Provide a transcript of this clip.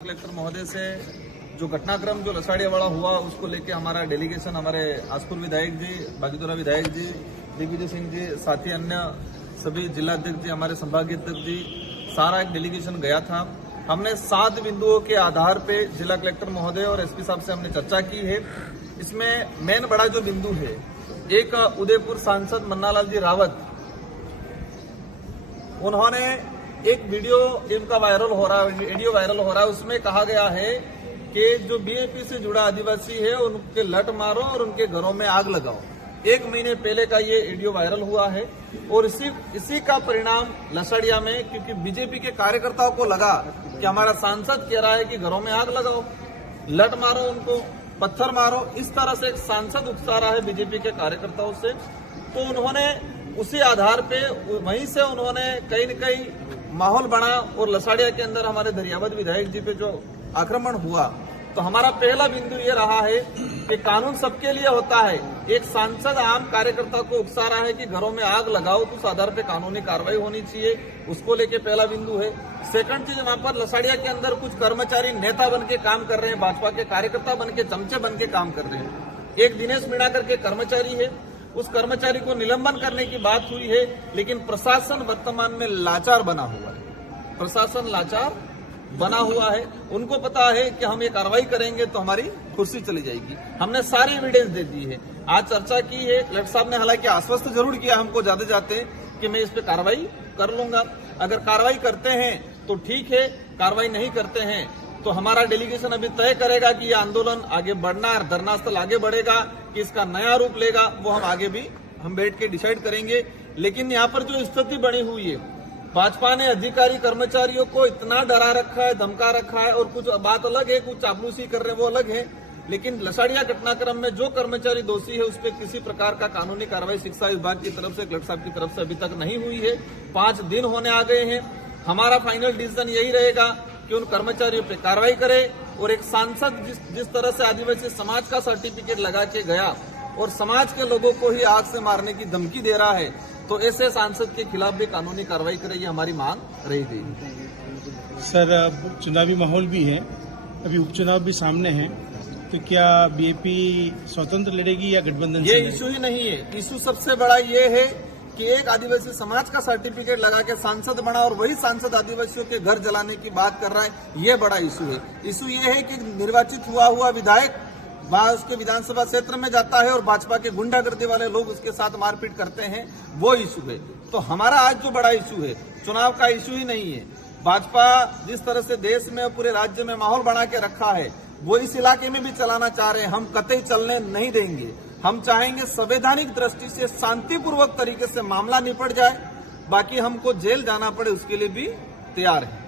Collector महोदय से जो घटनाक्रम जो लसाड़िया वाला हुआ उसको लेके हमारा डेलीगेशन हमारे आसपुर विधायक जी, बागीदोरा विधायक जी, दिग्विजय सिंह जी, साथी अन्य सभी जिलाध्यक्ष जी, हमारे संभागीय अध्यक्ष जी, सारा एक डेलीगेशन गया था। हमने 7 बिंदुओं के आधार पे जिला कलेक्टर महोदय और एसपी साहब से हमने चर्चा की है। इसमें मेन बड़ा जो बिंदु है, एक उदयपुर सांसद मन्नालाल जी रावत, उन्होंने एक वीडियो इनका वायरल हो रहा है, उसमें कहा गया है कि जो बीएपी से जुड़ा आदिवासी है उनके लट मारो और उनके घरों में आग लगाओ। 1 महीने पहले का ये वीडियो वायरल हुआ है और इसी का परिणाम लसाड़िया में, क्योंकि बीजेपी के कार्यकर्ताओं को लगा कि हमारा सांसद कह रहा है कि घरों में आग लगाओ, लट मारो, उनको पत्थर मारो, इस तरह से एक सांसद उकसा रहा है बीजेपी के कार्यकर्ताओं से। तो उन्होंने उसी आधार पे वहीं से उन्होंने कहीं न कहीं माहौल बना और लसाड़िया के अंदर हमारे दरियावद विधायक जी पे जो आक्रमण हुआ, तो हमारा पहला बिंदु ये रहा है कि कानून सबके लिए होता है। एक सांसद आम कार्यकर्ता को उकसा रहा है कि घरों में आग लगाओ, तो उस आधार पे कानूनी कार्रवाई होनी चाहिए, उसको लेके पहला बिंदु है। सेकंड चीज, वहां पर लसाड़िया के अंदर कुछ कर्मचारी नेता बन के काम कर रहे हैं, भाजपा के कार्यकर्ता बन के, चमचे बन के काम कर रहे हैं। एक दिनेश मीणा करके कर्मचारी है, उस कर्मचारी को निलंबन करने की बात हुई है, लेकिन प्रशासन वर्तमान में लाचार बना हुआ है। प्रशासन लाचार बना हुआ है, उनको पता है कि हम ये कार्रवाई करेंगे तो हमारी कुर्सी चली जाएगी। हमने सारी एविडेंस दे दी है, आज चर्चा की है। कलेक्टर साहब ने हालांकि आश्वस्त जरूर किया हमको जाते जाते कि मैं इस पे कार्रवाई कर लूंगा। अगर कार्रवाई करते हैं तो ठीक है, कार्रवाई नहीं करते हैं तो हमारा डेलीगेशन अभी तय करेगा कि ये आंदोलन आगे बढ़ना है, धरना स्थल आगे बढ़ेगा कि इसका नया रूप लेगा, वो हम आगे भी हम बैठ के डिसाइड करेंगे। लेकिन यहाँ पर जो स्थिति बनी हुई है, भाजपा ने अधिकारी कर्मचारियों को इतना डरा रखा है, धमका रखा है, और कुछ बात अलग है, कुछ चापलूसी कर रहे हैं वो अलग है, लेकिन लसाड़िया घटनाक्रम में जो कर्मचारी दोषी है उस पर किसी प्रकार का कानूनी कार्रवाई शिक्षा विभाग की तरफ से, कलेक्टर साहब की तरफ से अभी तक नहीं हुई है। 5 दिन होने आ गए हैं। हमारा फाइनल डिसीजन यही रहेगा कि उन कर्मचारियों पे कार्रवाई करे, और एक सांसद जिस तरह से आदिवासी समाज का सर्टिफिकेट लगा के गया और समाज के लोगों को ही आग से मारने की धमकी दे रहा है, तो ऐसे सांसद के खिलाफ भी कानूनी कार्रवाई करे, ये हमारी मांग रहेगी। सर, चुनावी माहौल भी है, अभी उपचुनाव भी सामने है, तो क्या बीएपी स्वतंत्र लड़ेगी या गठबंधन? ये इशू ही नहीं है। इशू सबसे बड़ा ये है कि एक आदिवासी समाज का सर्टिफिकेट लगा के सांसद बना और वही सांसद आदिवासियों के घर जलाने की बात कर रहा है, ये बड़ा इशू है। इशू ये है कि निर्वाचित हुआ विधायक वहां उसके विधानसभा क्षेत्र में जाता है और भाजपा के गुंडागर्दी वाले लोग उसके साथ मारपीट करते हैं, वो इशू है। तो हमारा आज जो बड़ा इशू है, चुनाव का इशू ही नहीं है। भाजपा जिस तरह से देश में पूरे राज्य में माहौल बना के रखा है, वो इस इलाके में भी चलाना चाह रहे हैं, हम कतई चलने नहीं देंगे। हम चाहेंगे संवैधानिक दृष्टि से शांतिपूर्वक तरीके से मामला निपट जाए, बाकी हमको जेल जाना पड़े उसके लिए भी तैयार है।